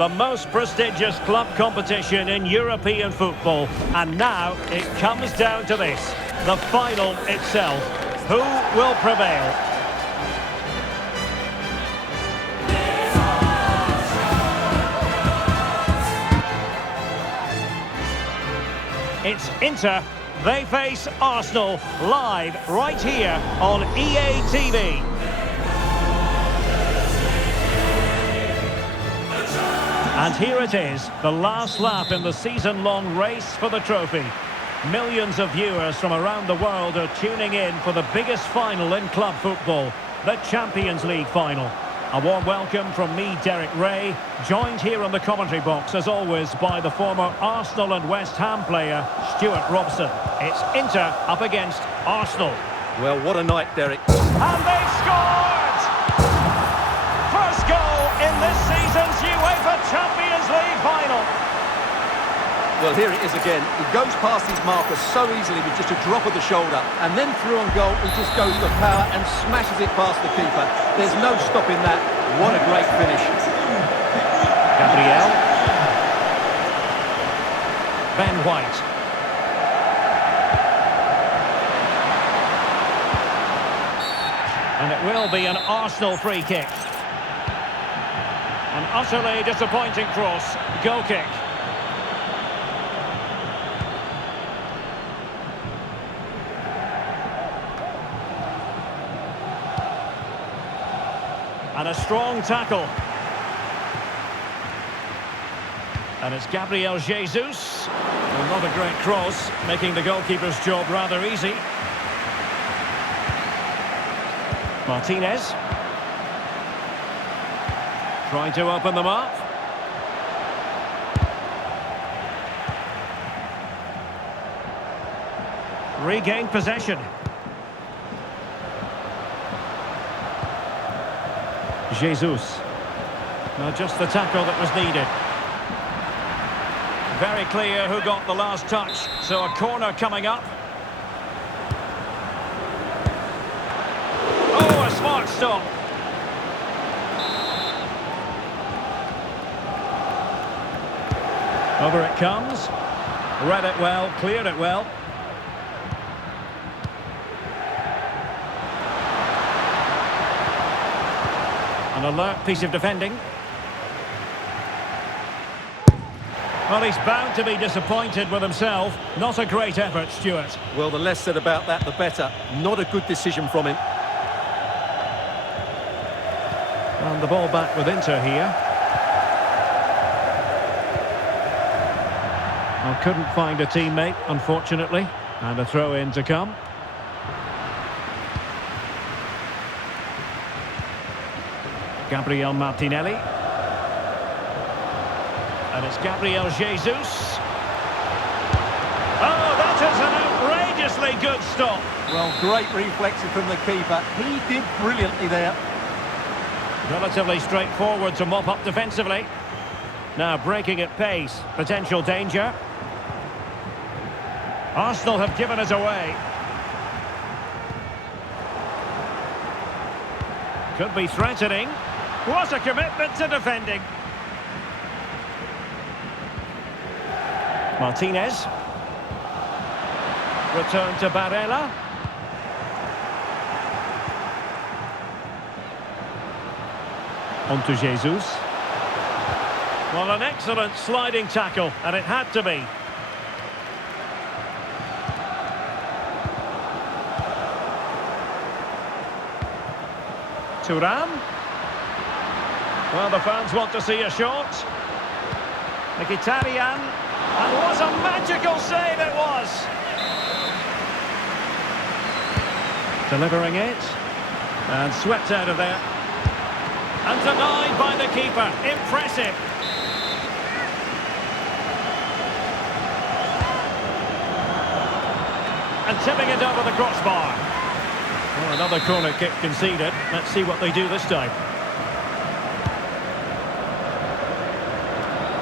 the most prestigious club competition in European football. And now it comes down to this, the final itself. Who will prevail? It's Inter. They face Arsenal live right here on EA TV. And here it is, the last lap in the season-long race for the trophy. Millions of viewers from around the world are tuning in for the biggest final in club football, the Champions League final. A warm welcome from me, Derek Ray, joined here in the commentary box, as always, by the former Arsenal and West Ham player, Stuart Robson. It's Inter up against Arsenal. Well, what a night, Derek. And they've scored! First goal in this season's UEFA Champions League final. Well, here it is again. He goes past his marker so easily with just a drop of the shoulder. And then through on goal, he just goes for power and smashes it past the keeper. There's no stopping that. What a great finish. Gabriel. Ben White. And it will be an Arsenal free kick. An utterly disappointing cross. Goal kick. And a strong tackle. And it's Gabriel Jesus. Well, not a great cross, making the goalkeeper's job rather easy. Martinez. Trying to open them up. Regained possession. Jesus. Now just the tackle that was needed. Very clear who got the last touch. So a corner coming up. Oh, a smart stop. Over it comes. Read it well, cleared it well. An alert piece of defending. Well, he's bound to be disappointed with himself. Not a great effort, Stuart. Well, the less said about that, the better. Not a good decision from him. And the ball back with Inter here. Well, couldn't find a teammate, unfortunately. And a throw-in to come. Gabriel Martinelli. And it's Gabriel Jesus. Oh, that is an outrageously good stop. Well, great reflexes from the keeper. He did brilliantly there. Relatively straightforward to mop up defensively. Now breaking at pace. Potential danger. Arsenal have given us away. Could be threatening. What a commitment to defending. Martinez. Return to Barella. On to Jesus. Well, an excellent sliding tackle, and it had to be. Thuram. Well, the fans want to see a shot. Mkhitaryan. And what a magical save it was! Delivering it. And swept out of there. And denied by the keeper. Impressive. And tipping it over the crossbar. Well, another corner kick conceded. Let's see what they do this time.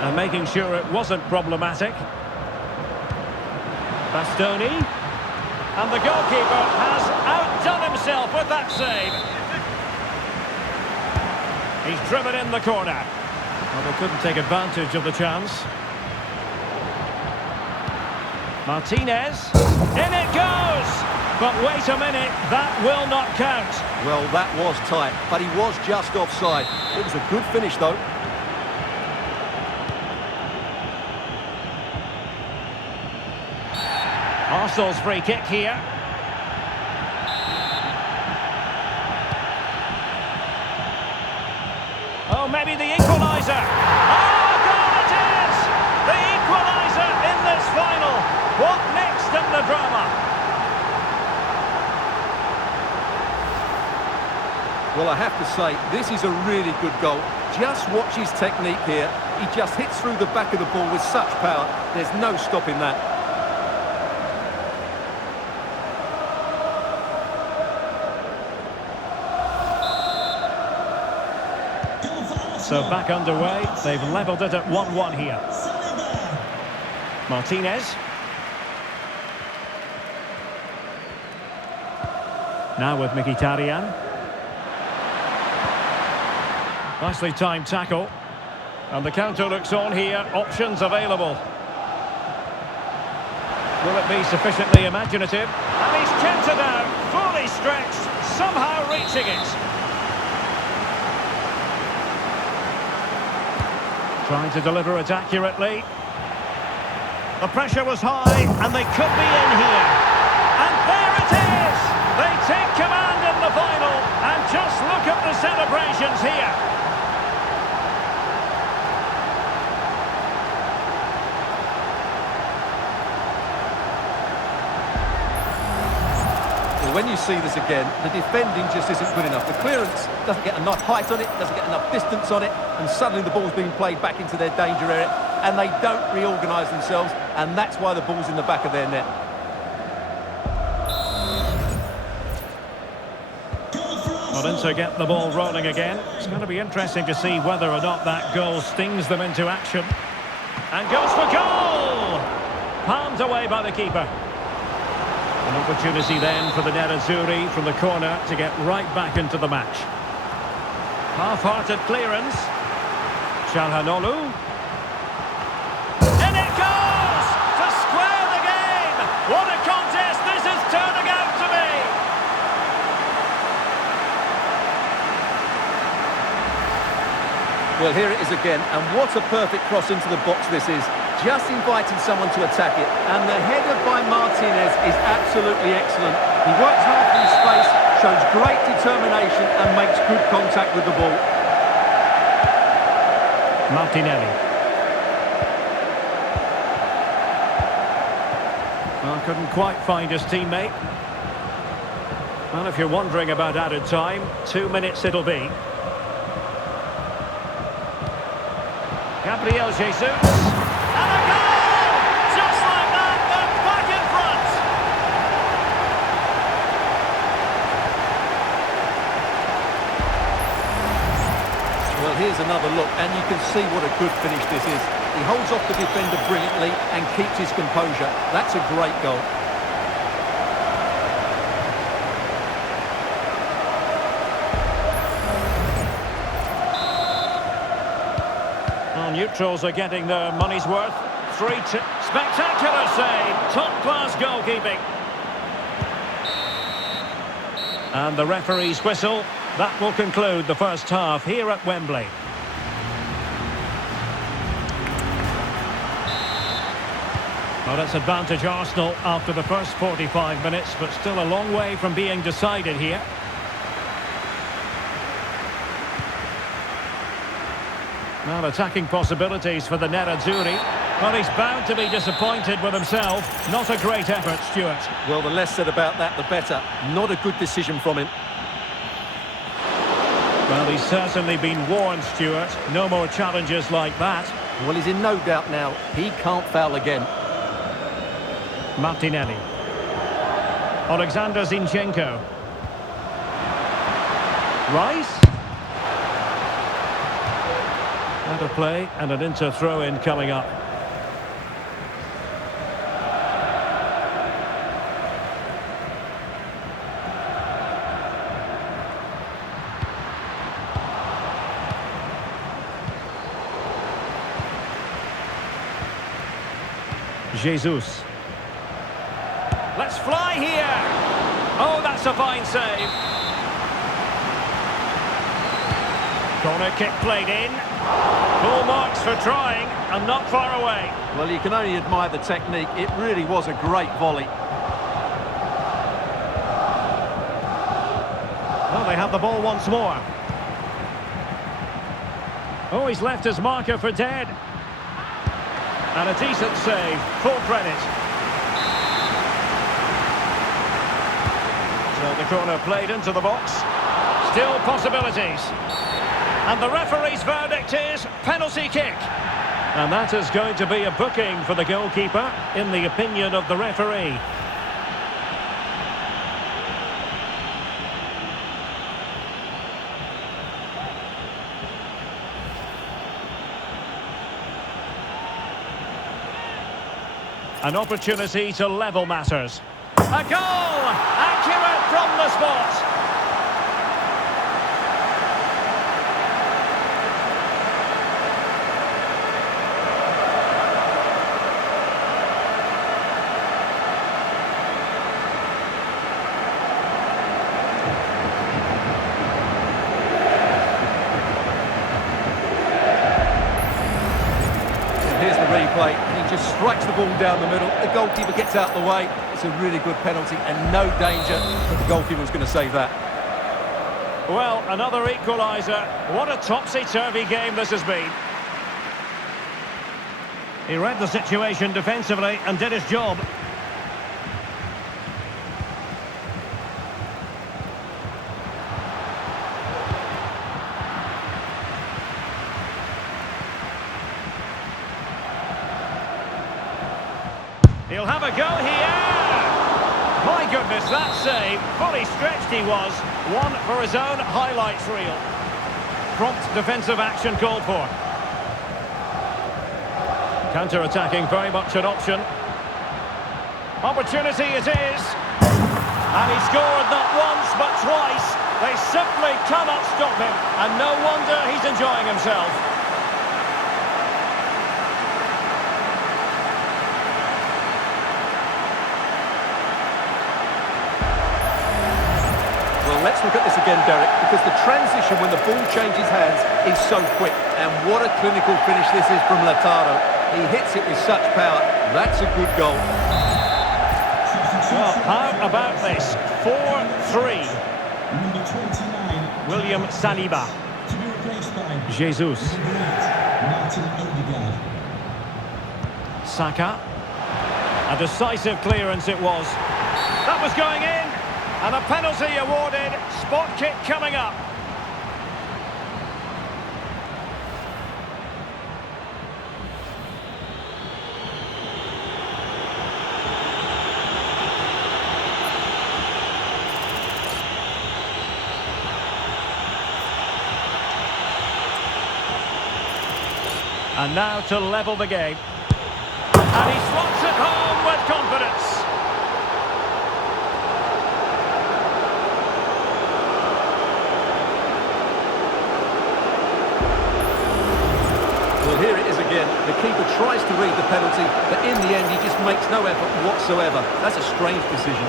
And making sure it wasn't problematic. Bastoni. And the goalkeeper has outdone himself with that save. He's driven in the corner. Well, they couldn't take advantage of the chance. Martinez. In it goes! But wait a minute, that will not count. Well, that was tight, but he was just offside. It was a good finish, though. Arsenal's free kick here. Oh, maybe the equaliser. Oh, a goal it is! The equaliser in this final. What next in the drama? Well, I have to say, this is a really good goal. Just watch his technique here. He just hits through the back of the ball with such power. There's no stopping that. So back underway. They've levelled it at 1-1 here. Martinez. Now with Mkhitaryan. Nicely timed tackle. And the counter looks on here. Options available. Will it be sufficiently imaginative? And he's kept it out. Fully stretched. Somehow reaching it. Trying to deliver it accurately. The pressure was high, and they could be in here. And there it is! They take command in the final, and just look at the celebrations here. Well, when you see this again, the defending just isn't good enough. The clearance doesn't get enough height on it, doesn't get enough distance on it, and suddenly the ball's being played back into their danger area, and they don't reorganise themselves, and that's why the ball's in the back of their net. Well, Inter get the ball rolling again. It's going to be interesting to see whether or not that goal stings them into action. And goes for goal! Palmed away by the keeper. An opportunity then for the Nerazzurri from the corner to get right back into the match. Half-hearted clearance. Çalhanoğlu. And it goes! To square the game! What a contest this is turning out to be! Well, here it is again, and what a perfect cross into the box this is. Just inviting someone to attack it, and the header by Martinez is absolutely excellent. He works hard for his space, shows great determination, and makes good contact with the ball. Martinelli. Well, couldn't quite find his teammate. Well, if you're wondering about added time, 2 minutes it'll be. Gabriel Jesus. And a goal! Just like that, they're back in front. Well, here's another look, and you can see what a good finish this is. He holds off the defender brilliantly and keeps his composure. That's a great goal. Well, neutrals are getting their money's worth. 3-2. Spectacular save. Top-class goalkeeping. And the referee's whistle. That will conclude the first half here at Wembley. Well, that's advantage Arsenal after the first 45 minutes, but still a long way from being decided here. Well, attacking possibilities for the Nerazzurri. Well, he's bound to be disappointed with himself. Not a great effort, Stuart. Well, the less said about that, the better. Not a good decision from him. Well, he's certainly been warned, Stuart. No more challenges like that. Well, he's in no doubt now. He can't foul again. Martinelli. Alexander Zinchenko. Rice. Out of play and an Inter throw-in coming up. Jesus. Let's fly here. Oh, that's a fine save. Corner kick played in. Full marks for trying and not far away. Well, you can only admire the technique. It really was a great volley. Well, they have the ball once more. Oh, he's left his marker for dead. And a decent save. Full credit. So the corner played into the box. Still possibilities. And the referee's verdict is penalty kick. And that is going to be a booking for the goalkeeper, in the opinion of the referee. An opportunity to level matters. A goal! Accurate from the spot. Here's the replay. He just strikes the ball down the middle. The goalkeeper gets out of the way. It's a really good penalty and no danger. But the goalkeeper was going to save that. Well, another equaliser. What a topsy-turvy game this has been. He read the situation defensively and did his job. He'll have a go here. My goodness, that save. Fully stretched he was. One for his own highlights reel. Prompt defensive action called for. Counter-attacking, very much an option. Opportunity it is. And he scored not once but twice. They simply cannot stop him. And no wonder he's enjoying himself. Let's look at this again, Derek, because the transition when the ball changes hands is so quick. And what a clinical finish this is from Lautaro. He hits it with such power. That's a good goal. Well, how about this? 4-3. Number 29. William Saliba. To be replaced by Jesus. Martin Odegaard. Saka. A decisive clearance it was. That was going in. And a penalty awarded. Spot kick coming up. And now to level the game. And he slots it home with confidence. Well, here it is again. The keeper tries to read the penalty, but in the end, he just makes no effort whatsoever. That's a strange decision.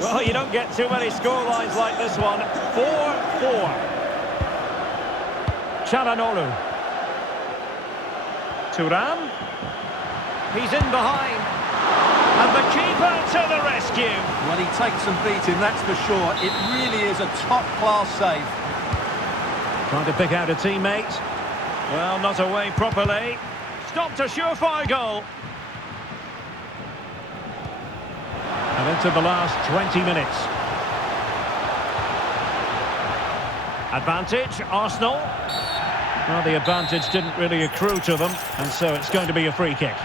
Well, you don't get too many scorelines like this one. 4-4. Çalhanoğlu. Thuram. He's in behind. And the keeper to the rescue. Well, he takes some beating, that's for sure. It really is a top-class save. Trying to pick out a teammate. Well, not away properly. Stopped a surefire goal. And into the last 20 minutes. Advantage, Arsenal. Well, the advantage didn't really accrue to them, and so it's going to be a free kick.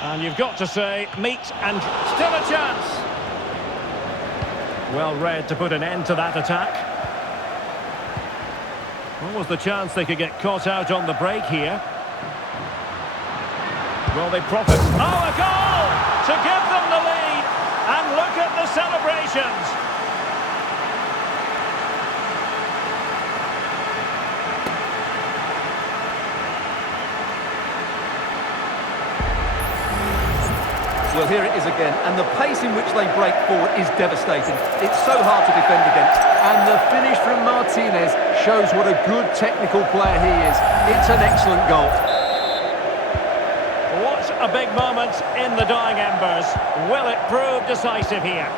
And you've got to say, meet and still a chance. Well read to put an end to that attack. What was the chance they could get caught out on the break here? Well, they profit. Oh, a goal to give them the lead. And look at the celebrations. Well, here it is again, and the pace in which they break forward is devastating. It's so hard to defend against. And the finish from Martinez shows what a good technical player he is. It's an excellent goal. What a big moment in the dying embers. Will it prove decisive here?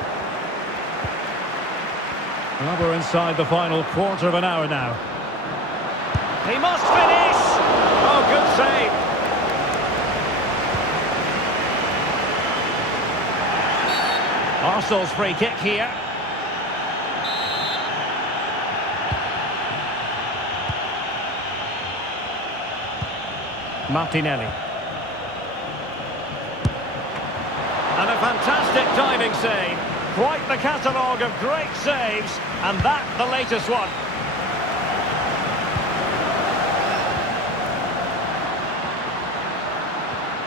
Well, we're inside the final quarter of an hour now. He must finish! Oh, good save. Arsenal's free kick here. Martinelli. And a fantastic diving save. Quite the catalogue of great saves. And that, the latest one.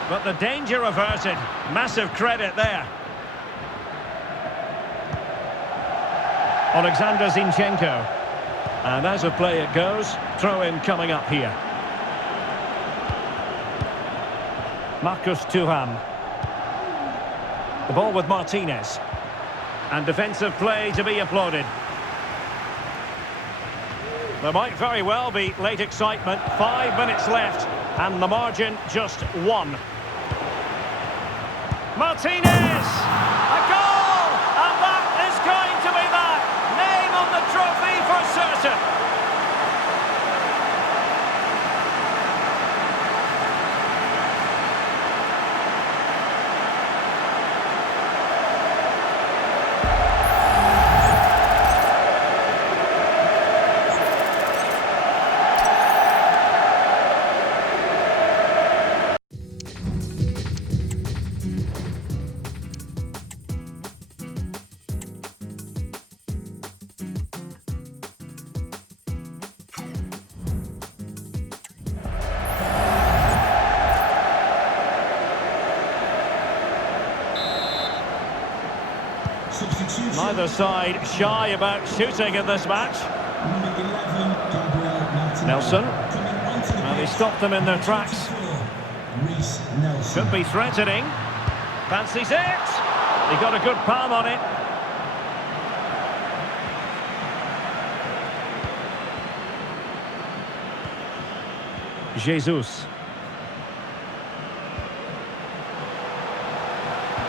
But the danger averted. Massive credit there. Alexander Zinchenko. And as a play it goes, throw-in coming up here. Marcus Thuram. The ball with Martinez. And defensive play to be applauded. There might very well be late excitement. 5 minutes left. And the margin just 1. Martinez! A goal! And that is going to be that! Name on the trophy for certain! Neither side shy about shooting in this match. Nelson. And he stopped them in their tracks. Could be threatening. Fancies it. He got a good palm on it. Jesus.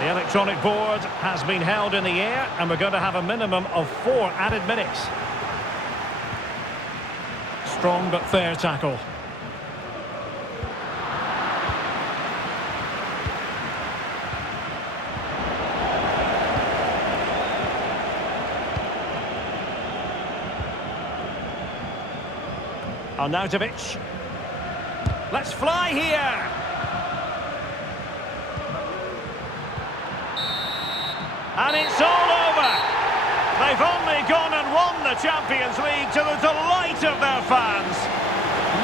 The electronic board has been held in the air, and we're going to have a minimum of 4 added minutes. Strong but fair tackle. Arnautovic. Let's fly here! And it's all over. They've only gone and won the Champions League to the delight of their fans.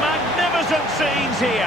Magnificent scenes here.